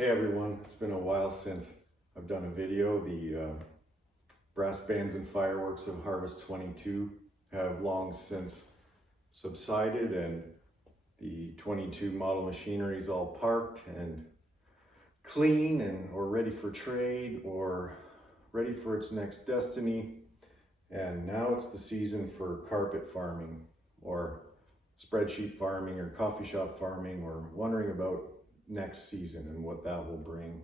Hey everyone, it's been a while since I've done a video. The brass bands and fireworks of Harvest 22 have long since subsided, and the 22 model machinery is all parked and clean and or ready for trade or ready for its next destiny. And now it's the season for carpet farming or spreadsheet farming or coffee shop farming, or wondering about next season and what that will bring.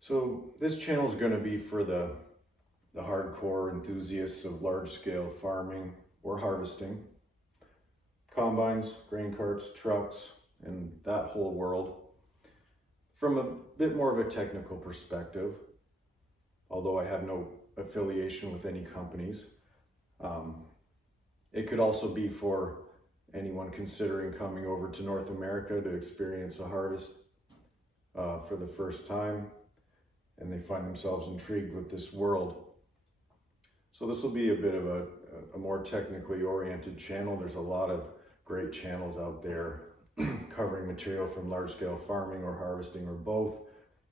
So this channel is going to be for the hardcore enthusiasts of large-scale farming or harvesting, combines, grain carts, trucks, and that whole world from a bit more of a technical perspective, although I have no affiliation with any companies. It could also be for anyone considering coming over to North America to experience a harvest for the first time, and they find themselves intrigued with this world. So this will be a bit of a more technically oriented channel. There's a lot of great channels out there covering material from large-scale farming or harvesting or both,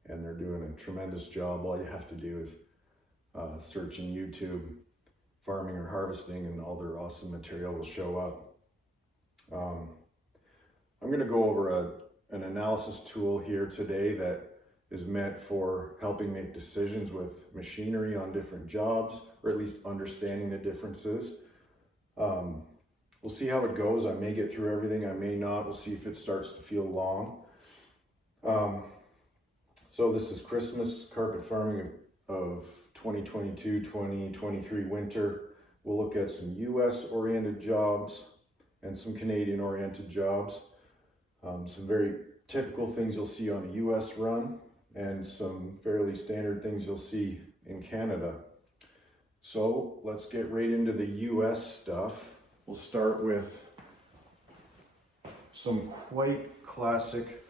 and they're doing a tremendous job. All you have to do is search in YouTube farming or harvesting, and all their awesome material will show up. I'm going to go over an analysis tool here today that is meant for helping make decisions with machinery on different jobs, or at least understanding the differences. We'll see how it goes. I may get through everything, I may not. We'll see if it starts to feel long. So this is Christmas carpet farming of 2022-2023 winter. We'll look at some US oriented jobs and some Canadian oriented jobs. Some very typical things you'll see on a US run, and some fairly standard things you'll see in Canada. So let's get right into the US stuff. We'll start with some quite classic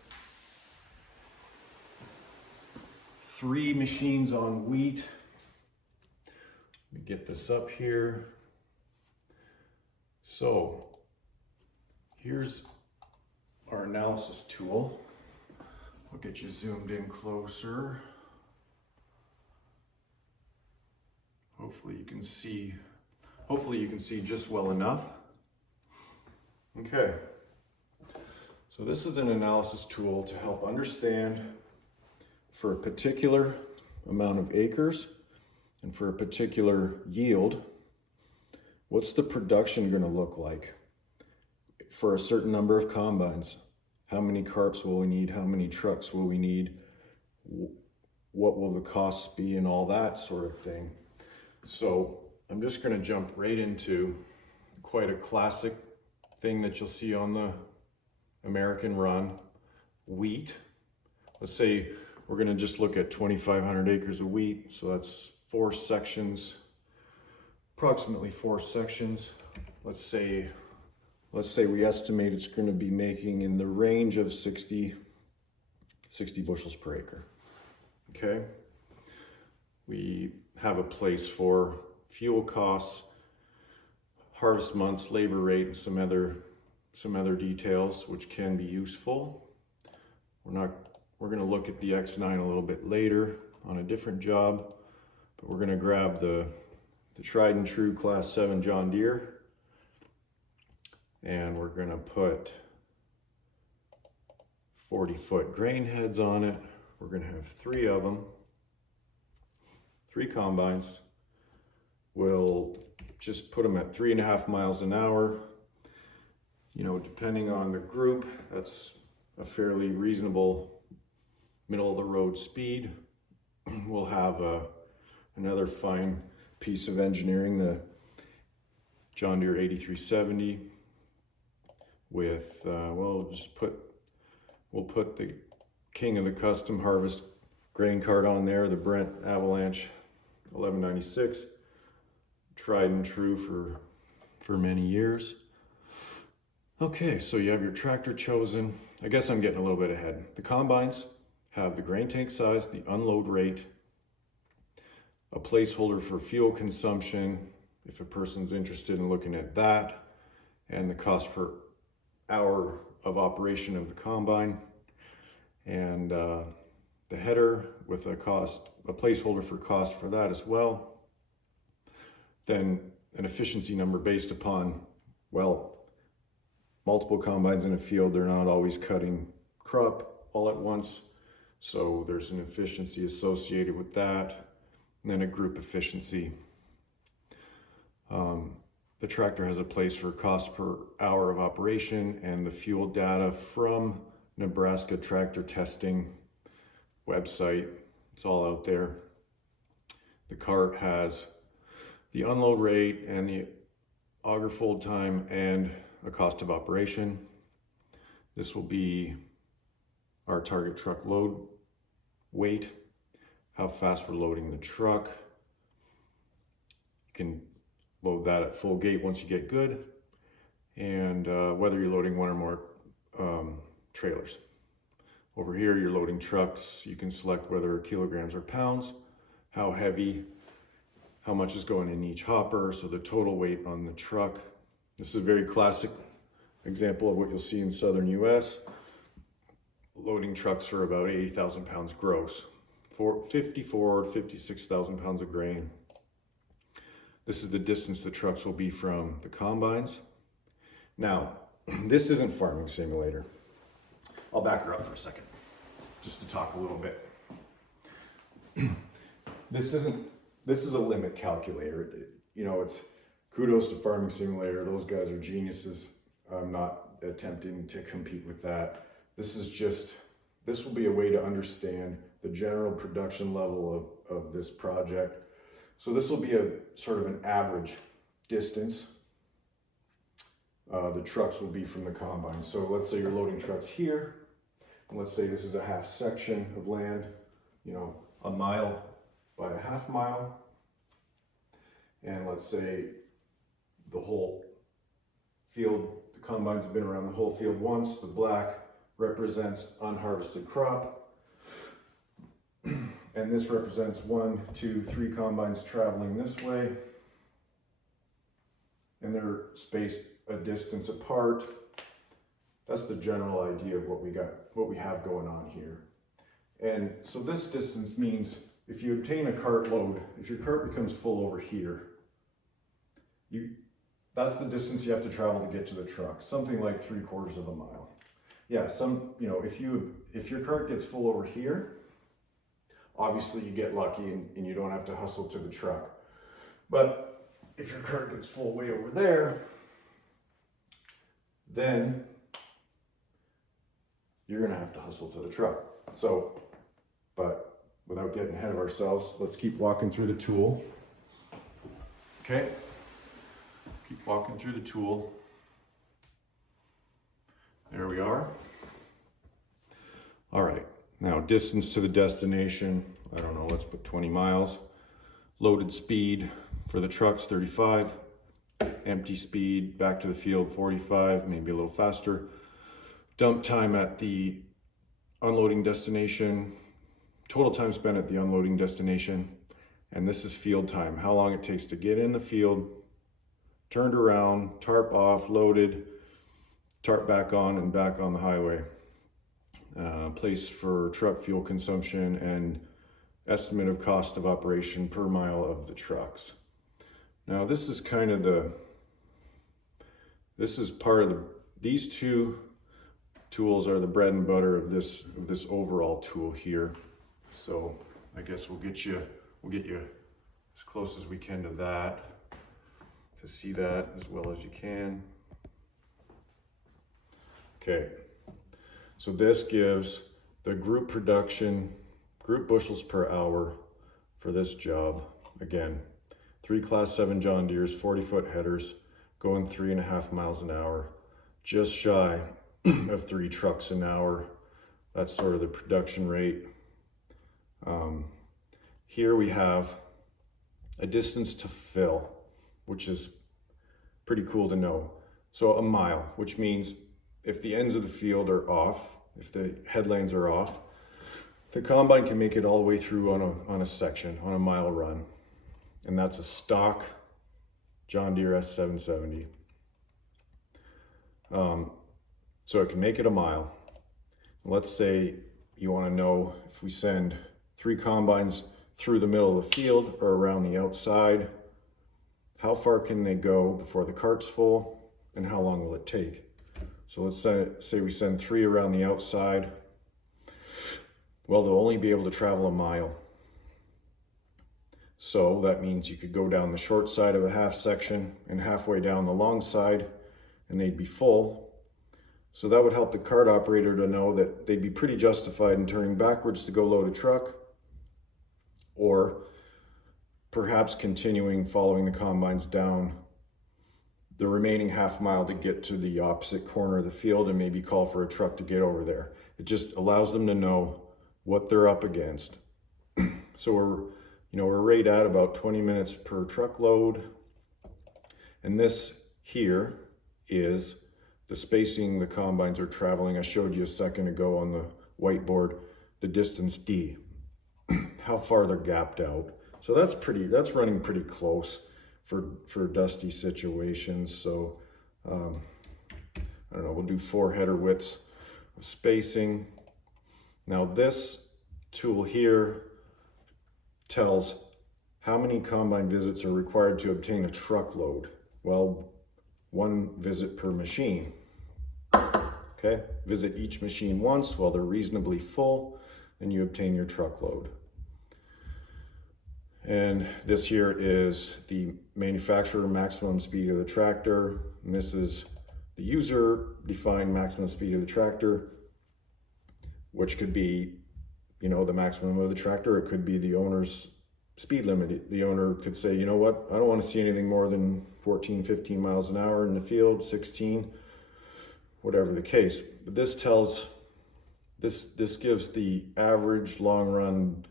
3 machines on wheat. Let me get this up here. So here's our analysis tool. I'll get you zoomed in closer. Hopefully you can see just well enough. Okay. So this is an analysis tool to help understand, for a particular amount of acres and for a particular yield, what's the production going to look like for a certain number of combines? How many carts will we need? How many trucks will we need? What will the costs be, and all that sort of thing. So I'm just going to jump right into quite a classic thing that you'll see on the American run, wheat. Let's say we're going to just look at 2,500 acres of wheat. So that's 4 sections, approximately 4 sections. Let's say we estimate it's going to be making in the range of 60 bushels per acre. Okay. We have a place for fuel costs, harvest months, labor rate, and some other details which can be useful. We're going to look at the X9 a little bit later on a different job, but we're going to grab the tried and true Class 7 John Deere, and we're going to put 40-foot grain heads on it. We're going to have 3 of them, 3 combines. We'll just put them at 3.5 miles an hour. You know, depending on the group, that's a fairly reasonable middle of the road speed. We'll have another fine piece of engineering, the John Deere 8370 with, we'll put the king of the custom harvest grain cart on there, the Brent Avalanche 1196, tried and true for many years. Okay, so you have your tractor chosen. I guess I'm getting a little bit ahead. The combines have the grain tank size, the unload rate, a placeholder for fuel consumption, if a person's interested in looking at that, and the cost per hour of operation of the combine. and the header with a placeholder for cost for that as well. Then an efficiency number based upon, well, multiple combines in a field, they're not always cutting crop all at once. So there's an efficiency associated with that. And then a group efficiency. The tractor has a place for cost per hour of operation, and the fuel data from Nebraska Tractor Testing website. It's all out there. The cart has the unload rate and the auger fold time and a cost of operation. This will be our target truck load weight, how fast we're loading the truck. You can load that at full gate once you get good, and whether you're loading one or more trailers. Over here, you're loading trucks. You can select whether kilograms or pounds, how heavy, how much is going in each hopper, so the total weight on the truck. This is a very classic example of what you'll see in southern US. Loading trucks for about 80,000 pounds gross, for 54 to 56,000 pounds of grain. This is the distance the trucks will be from the combines. Now, this isn't Farming Simulator. I'll back her up for a second, just to talk a little bit. This is a limit calculator. You know, it's kudos to Farming Simulator. Those guys are geniuses. I'm not attempting to compete with that. This will be a way to understand the general production level of this project. So this will be a sort of an average distance the trucks will be from the combine. So let's say you're loading trucks here, and let's say this is a half section of land, you know, a mile by a half mile. And let's say the whole field, the combines have been around the whole field once. The black represents unharvested crop. And this represents 1, 2, 3 combines traveling this way. And they're spaced a distance apart. That's the general idea of what we have going on here. And so this distance means if you obtain a cart load, if your cart becomes full over here, that's the distance you have to travel to get to the truck, something like 3/4 of a mile. Yeah, if your cart gets full over here, obviously you get lucky and you don't have to hustle to the truck. But if your cart gets full way over there, then you're gonna have to hustle to the truck. So, but without getting ahead of ourselves, let's keep walking through the tool. Okay, keep walking through the tool. There we are. All right, now distance to the destination, I don't know, let's put 20 miles. Loaded speed for the trucks, 35. Empty speed back to the field, 45, maybe a little faster. Dump time at the unloading destination, total time spent at the unloading destination. And this is field time, how long it takes to get in the field, turned around, tarp off, loaded, tarp back on and back on the highway. Place for truck fuel consumption and estimate of cost of operation per mile of the trucks. Now this is kind of these two tools are the bread and butter of this overall tool here. So I guess we'll get you as close as we can to that, to see that as well as you can. Okay, so this gives the group production, group bushels per hour for this job. Again, 3 Class 7 John Deeres, 40-foot headers, going 3.5 miles an hour, just shy of 3 trucks an hour. That's sort of the production rate. Here we have a distance to fill, which is pretty cool to know. So a mile, which means if the ends of the field are off, if the headlands are off, the combine can make it all the way through on a section, on a mile run. And that's a stock John Deere S770. So it can make it a mile. Let's say you want to know if we send 3 combines through the middle of the field or around the outside, how far can they go before the cart's full, and how long will it take? So let's say we send 3 around the outside. Well, they'll only be able to travel a mile. So that means you could go down the short side of a half section and halfway down the long side, and they'd be full. So that would help the cart operator to know that they'd be pretty justified in turning backwards to go load a truck, or perhaps continuing following the combines down the remaining half mile to get to the opposite corner of the field and maybe call for a truck to get over there. It just allows them to know what they're up against. So we're right at about 20 minutes per truckload. And this here is the spacing the combines are traveling. I showed you a second ago on the whiteboard, the distance D, how far they're gapped out. So that's running pretty close for dusty situations. So I don't know, we'll do 4 header widths of spacing. Now this tool here tells how many combine visits are required to obtain a truckload. Well, 1 visit per machine. Okay, visit each machine once while they're reasonably full, and you obtain your truckload. And this here is the manufacturer maximum speed of the tractor, and this is the user defined maximum speed of the tractor, which could be, the maximum of the tractor. It could be the owner's speed limit. The owner could say, you know what, I don't want to see anything more than 14, 15 miles an hour in the field, 16, whatever the case. But this gives the average long run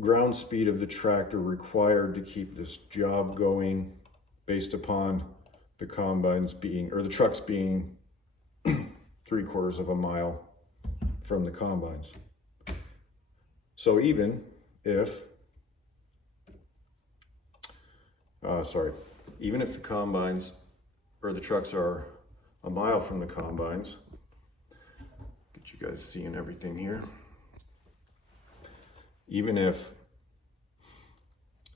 ground speed of the tractor required to keep this job going, based upon the combines being, or the trucks being 3/4 of a mile from the combines. So even if, even if the combines or the trucks are a mile from the combines, get you guys seeing everything here. Even if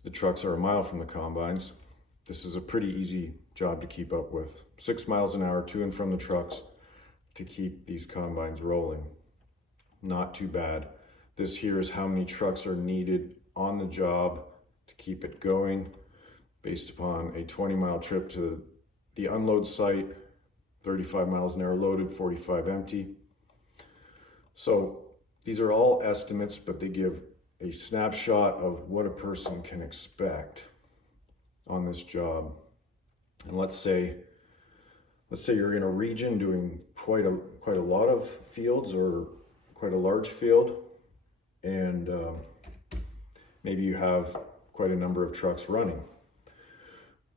the trucks are a mile from the combines, this is a pretty easy job to keep up with. 6 miles an hour to and from the trucks to keep these combines rolling. Not too bad. This here is how many trucks are needed on the job to keep it going, based upon a 20-mile trip to the unload site, 35 miles an hour loaded, 45 empty. So these are all estimates, but they give a snapshot of what a person can expect on this job. And let's say you're in a region doing quite a lot of fields, or quite a large field, and maybe you have quite a number of trucks running.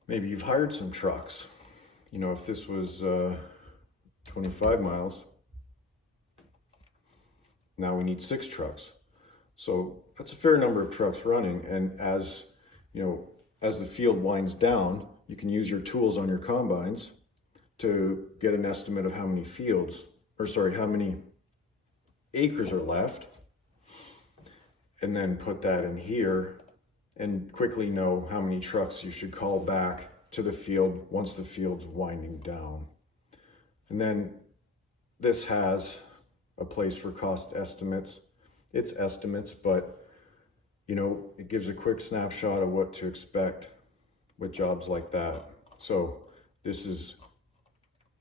Maybe you've hired some trucks. If this was 25 miles, now we need 6 trucks. So that's a fair number of trucks running. And as the field winds down, you can use your tools on your combines to get an estimate of how many how many acres are left, and then put that in here and quickly know how many trucks you should call back to the field once the field's winding down. And then this has a place for cost estimates. It's estimates, but it gives a quick snapshot of what to expect with jobs like that. So this is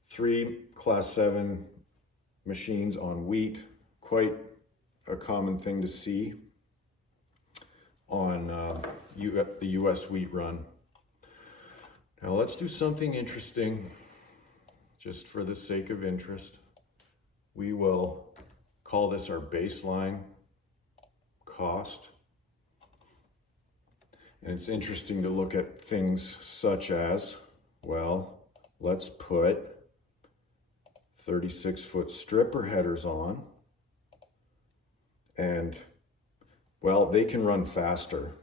3 Class 7 machines on wheat, quite a common thing to see on the US wheat run. Now let's do something interesting, just for the sake of interest. We will call this our baseline cost. And it's interesting to look at things such as, well, let's put 36-foot stripper headers on, and well, they can run faster.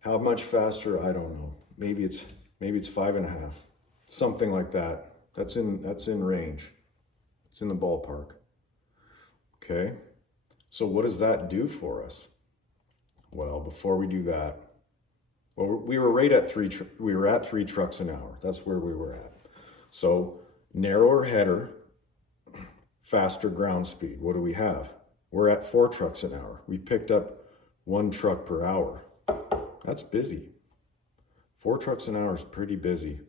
How much faster? I don't know. Maybe it's 5.5, something like that. That's in range. It's in the ballpark. Okay. So what does that do for us? Well, before we do that, well, we were right at we were at 3 trucks an hour. That's where we were at. So narrower header, faster ground speed. What do we have? We're at 4 trucks an hour. We picked up 1 truck per hour. That's busy. 4 trucks an hour is pretty busy.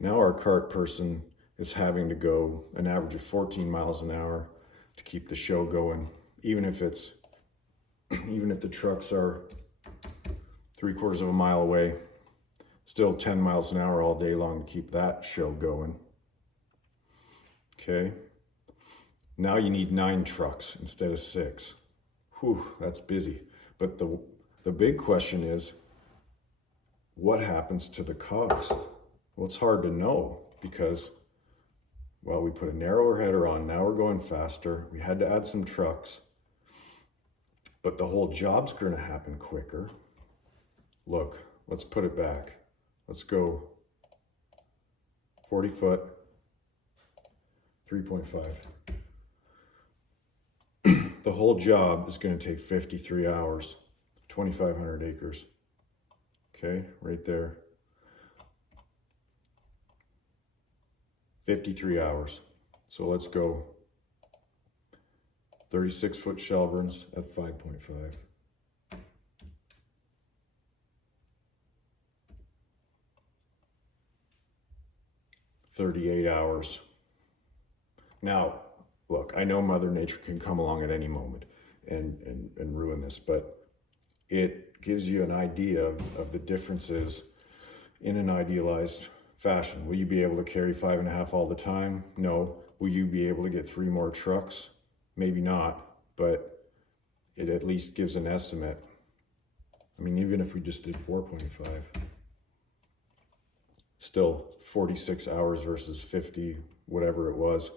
Now our cart person is having to go an average of 14 miles an hour to keep the show going, even if the trucks are 3/4 of a mile away, still 10 miles an hour all day long to keep that show going. Okay. Now you need 9 trucks instead of 6. Whew, that's busy. But the big question is, what happens to the cost? Well, it's hard to know because, well, we put a narrower header on. Now we're going faster. We had to add some trucks, but the whole job's going to happen quicker. Look, let's put it back. Let's go 40 foot, 3.5. The whole job is going to take 53 hours, 2,500 acres. Okay, right there. 53 hours. So let's go 36-foot Shelburnes at 5.5. $38 hours. Now, look, I know Mother Nature can come along at any moment and ruin this, but it gives you an idea of the differences in an idealized fashion. Will you be able to carry 5.5 all the time? No. Will you be able to get 3 more trucks? Maybe not, but it at least gives an estimate. I mean, even if we just did 4.5, still 46 hours versus 50, whatever it was.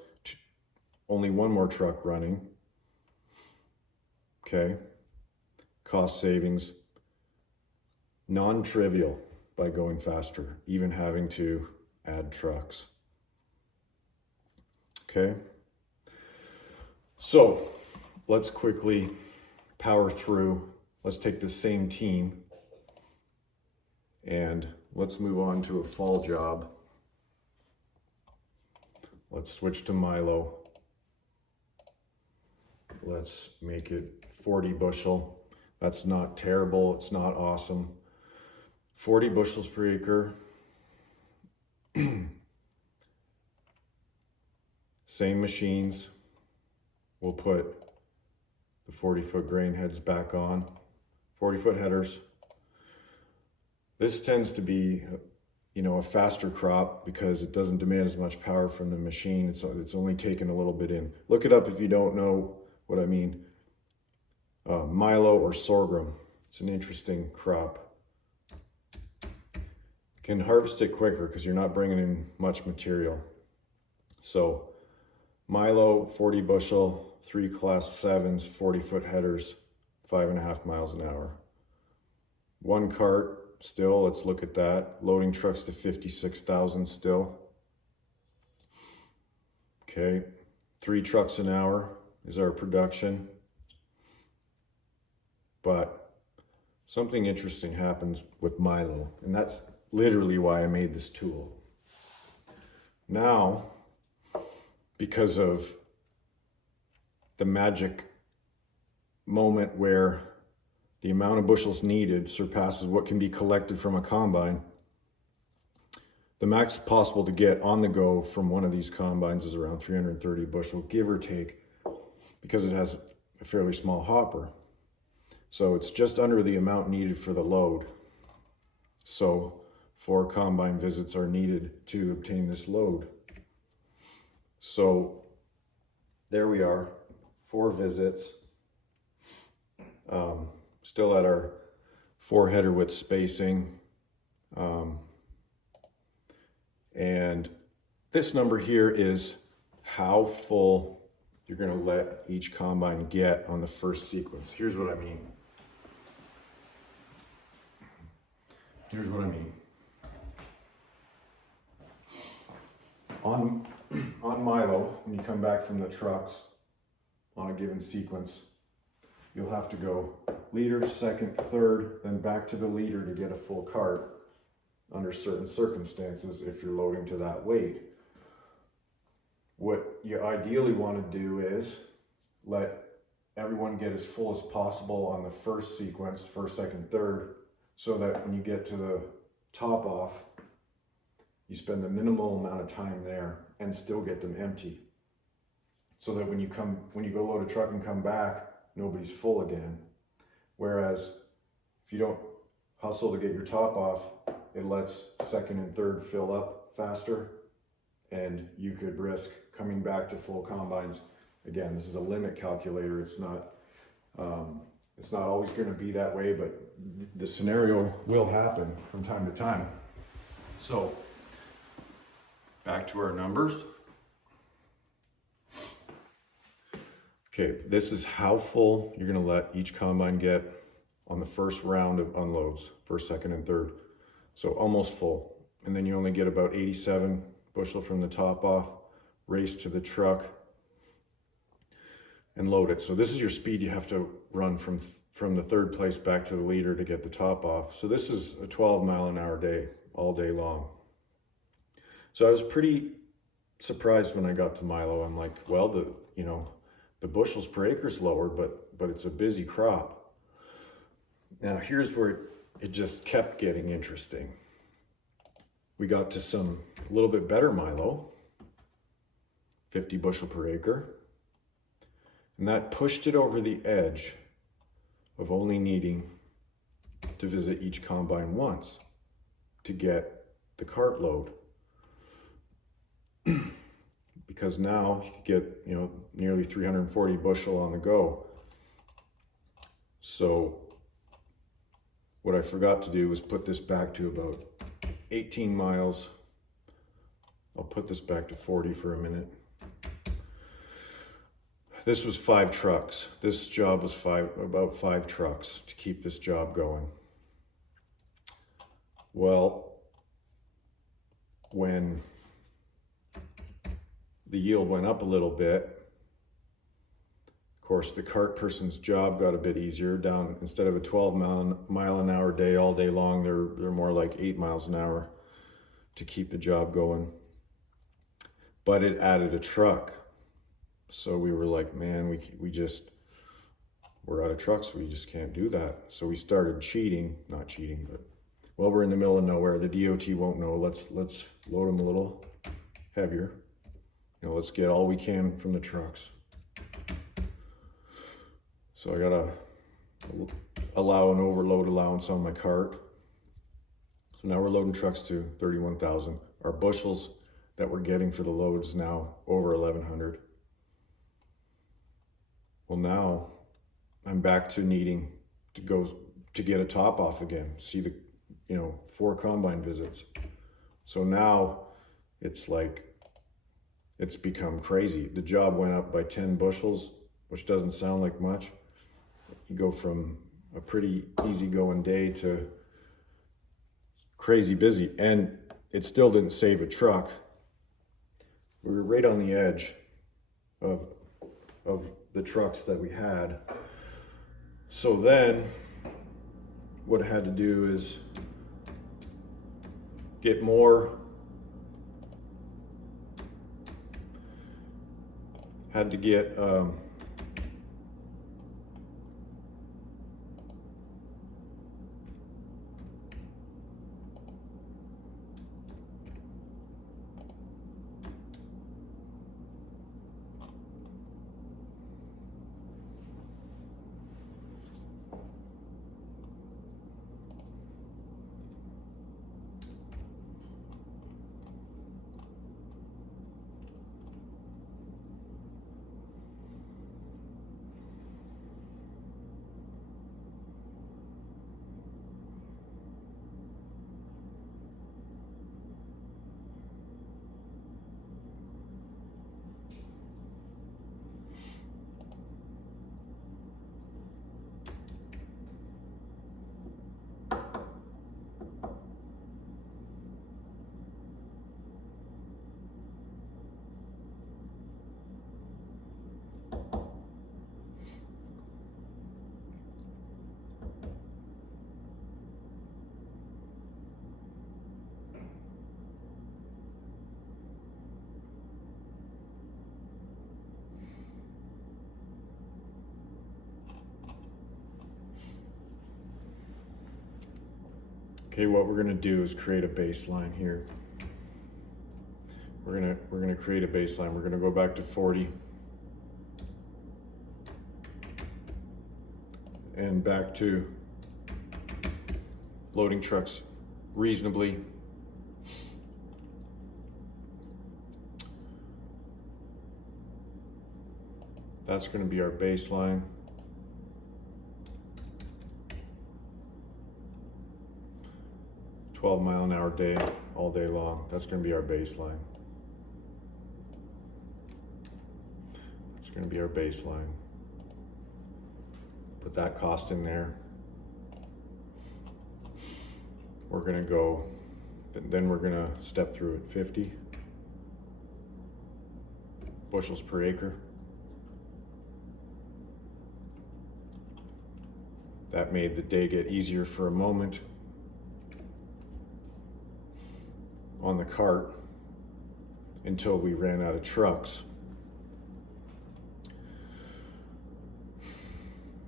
Only 1 more truck running. Okay. Cost savings, non-trivial by going faster, even having to add trucks. Okay. So let's quickly power through. Let's take the same team and let's move on to a fall job. Let's switch to Milo. Let's make it 40 bushel. That's not terrible. It's not awesome. 40 bushels per acre. Same machines. We'll put the 40-foot grain heads back on. 40-foot headers. This tends to be, a faster crop because it doesn't demand as much power from the machine. It's only taken a little bit in. Look it up if you don't know what I mean. Milo or sorghum. It's an interesting crop. You can harvest it quicker because you're not bringing in much material. So Milo, 40 bushel, 3 class 7s, 40-foot headers, 5.5 miles an hour. 1 cart still, let's look at that. Loading trucks to 56,000 still. Okay, 3 trucks an hour is our production. But something interesting happens with Milo, and that's literally why I made this tool. Now, because of the magic moment where the amount of bushels needed surpasses what can be collected from a combine, the max possible to get on the go from one of these combines is around 330 bushel, give or take, because it has a fairly small hopper. So it's just under the amount needed for the load. So 4 combine visits are needed to obtain this load. So there we are, 4 visits. Still at our 4 header width spacing. And this number here is how full you're going to let each combine get on the first sequence. Here's what I mean. On Milo, when you come back from the trucks on a given sequence, you'll have to go leader, second, third, then back to the leader to get a full cart under certain circumstances if you're loading to that weight. What you ideally want to do is let everyone get as full as possible on the first sequence, first, second, third, so that when you get to the top off, you spend the minimal amount of time there and still get them empty. So that when you go load a truck and come back, nobody's full again. Whereas if you don't hustle to get your top off, it lets second and third fill up faster, and you could risk coming back to full combines. Again, this is a limit calculator. It's not always going to be that way, but the scenario will happen from time to time. So back to our numbers. Okay, this is how full you're going to let each combine get on the first round of unloads, first, second, and third. So almost full. And then you only get about 87 bushel from the top off, race to the truck, and load it. So this is your speed you have to run from the third place back to the leader to get the top off. So this is a 12-mile-an-hour day, all day long. So I was pretty surprised when I got to Milo. I'm like, well, the bushels per acre is lower, but it's a busy crop. Now here's where it just kept getting interesting. We got to a little bit better Milo, 50 bushel per acre. And that pushed it over the edge of only needing to visit each combine once to get the cart load. Because now you could get, nearly 340 bushel on the go. So what I forgot to do was put this back to about 18 miles. I'll put this back to 40 for a minute. This was 5 trucks. This job was about 5 trucks to keep this job going. Well, when the yield went up a little bit, of course, the cart person's job got a bit easier. Down, instead of a 12-mile-an-hour day all day long, they're more like 8 miles an hour to keep the job going. But it added a truck. So we were like, man, we're out of trucks. We just can't do that. So we started not cheating, but, well, we're in the middle of nowhere. The DOT won't know. Let's load them a little heavier. Let's get all we can from the trucks. So I gotta allow an overload allowance on my cart. So now we're loading trucks to 31,000. Our bushels that we're getting for the load is now over 1,100. Well, now I'm back to needing to go to get a top off again, see the, 4 combine visits. So now it's like, it's become crazy. The job went up by 10 bushels, which doesn't sound like much. You go from a pretty easygoing day to crazy busy, and it still didn't save a truck. We were right on the edge of the trucks that we had. So then what I had to do is get more, had to get Okay, what we're gonna do is create a baseline here. We're gonna create a baseline. We're gonna go back to 40 and back to loading trucks reasonably. That's going to be our baseline. $12-mile-an-hour day, all day long. That's going to be our baseline. It's going to be our baseline. Put that cost in there. We're going to go, then we're going to step through at 50 bushels per acre. That made the day get easier for a moment on the cart until we ran out of trucks.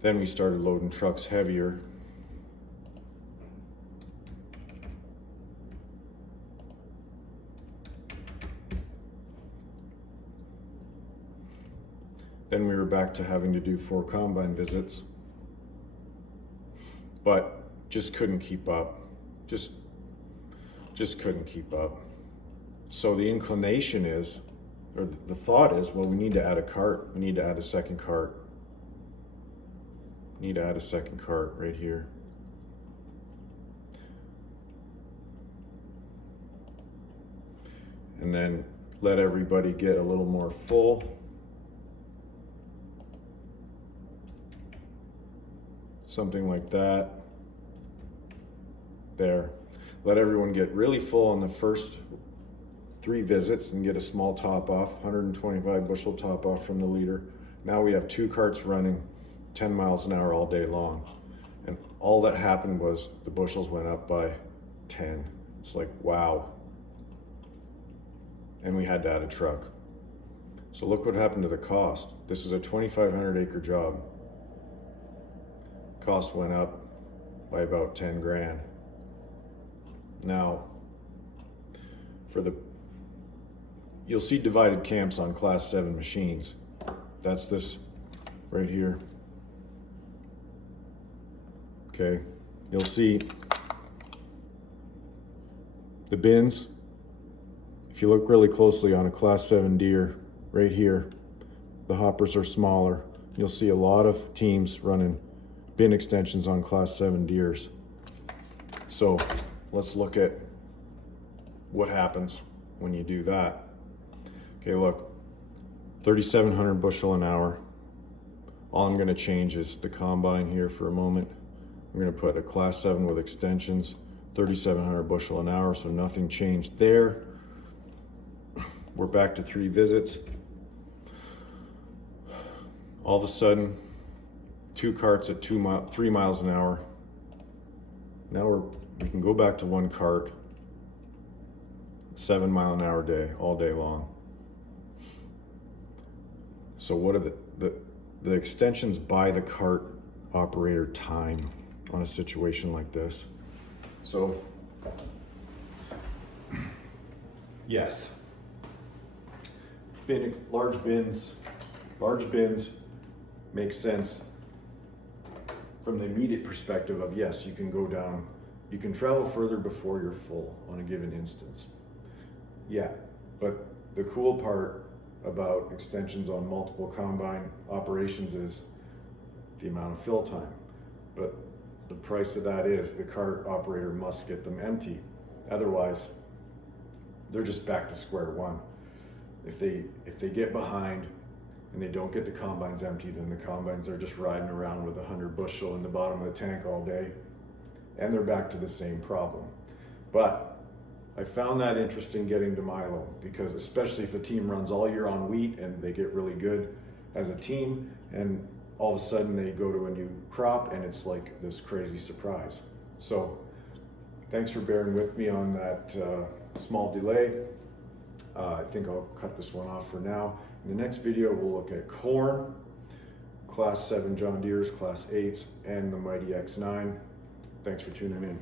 Then we started loading trucks heavier. Then we were back to having to do 4 combine visits, but just couldn't keep up. Just couldn't keep up. So the inclination is, or the thought is, well, we need to add a cart. We need to add a second cart. We need to add a second cart right here. And then let everybody get a little more full. Something like that. There. Let everyone get really full on the first 3 visits and get a small top off, 125 bushel top off from the leader. Now we have 2 carts running 10 miles an hour all day long. And all that happened was the bushels went up by 10. It's like, wow. And we had to add a truck. So look what happened to the cost. This is a 2,500 acre job. Cost went up by about 10 grand. Now, you'll see divided camps on Class 7 machines. That's this right here. Okay, you'll see the bins. If you look really closely on a Class 7 deer, right here, the hoppers are smaller. You'll see a lot of teams running bin extensions on Class 7 deers. So let's look at what happens when you do that. Okay, look, 3,700 bushel an hour. All I'm gonna change is the combine here for a moment. I'm gonna put a Class 7 with extensions, 3,700 bushel an hour, so nothing changed there. We're back to 3 visits. All of a sudden, 2 carts at 3 miles an hour. Now we can go back to 1 cart, 7-mile-an-hour day, all day long. So what are the extensions buy the cart operator time on a situation like this? So, yes, large bins make sense from the immediate perspective of, yes, you can go down, you can travel further before you're full on a given instance. Yeah, but the cool part about extensions on multiple combine operations is the amount of fill time. But the price of that is the cart operator must get them empty. Otherwise, they're just back to square one. If they get behind and they don't get the combines empty, then the combines are just riding around with 100 bushel in the bottom of the tank all day, and they're back to the same problem. But I found that interesting getting to Milo, because especially if a team runs all year on wheat and they get really good as a team, and all of a sudden they go to a new crop and it's like this crazy surprise. So thanks for bearing with me on that small delay. I think I'll cut this one off for now. In the next video, we'll look at corn, Class 7 John Deere's, Class 8s, and the Mighty X9. Thanks for tuning in.